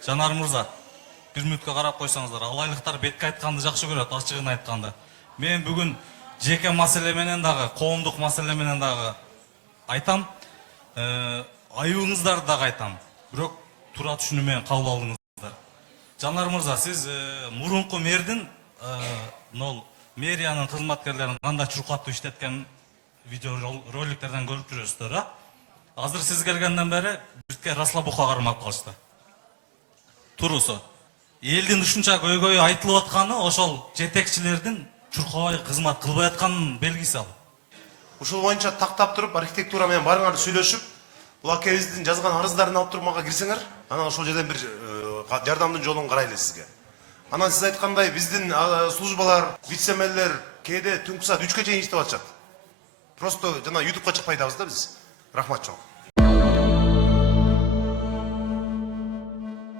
Жанар мырза, bir мүнөткө карап койсоңуздар, алайлыктар бетке айтканды жакшы көрөт, ачыгын айтканды. Мен бүгүн жеке маселе менен дагы, коомдук маселе менен дагы айтам. Айыбыңыздарды дагы айтам. Бирок тура түшүнүү менен кабыл алыңыздар. Жанар мырза, сиз мурунку мэрдин мэриянын кызматкерлерин кандай чуркаттуу иштеткен видео роликтерден көрүп жүрөсүздөр, Азыр сиз келгенден бери бизге расслабухка кармап калышты. Турусу. Элдин ушунча көйгөйү айтылып атканы ошол жетекчилердин чуркабай кызмат кылбай атканын белгиси ал. Ушул боюнча тактап туруп, архитектура менен барыңарды сүйлөшүп, бул акебиздин жазган арыздарын алып туруп мага кирсеңер, анан ошол жерден бир жардамдын жолун карайлы сизге. Анан сиз айткандай биздин службалар, вице-мэрлер кээде түнкү саат 3-кө чейин иштеп атышат. Просто жана YouTube'га чыкпай атабыз да биз. Рахмат чоң.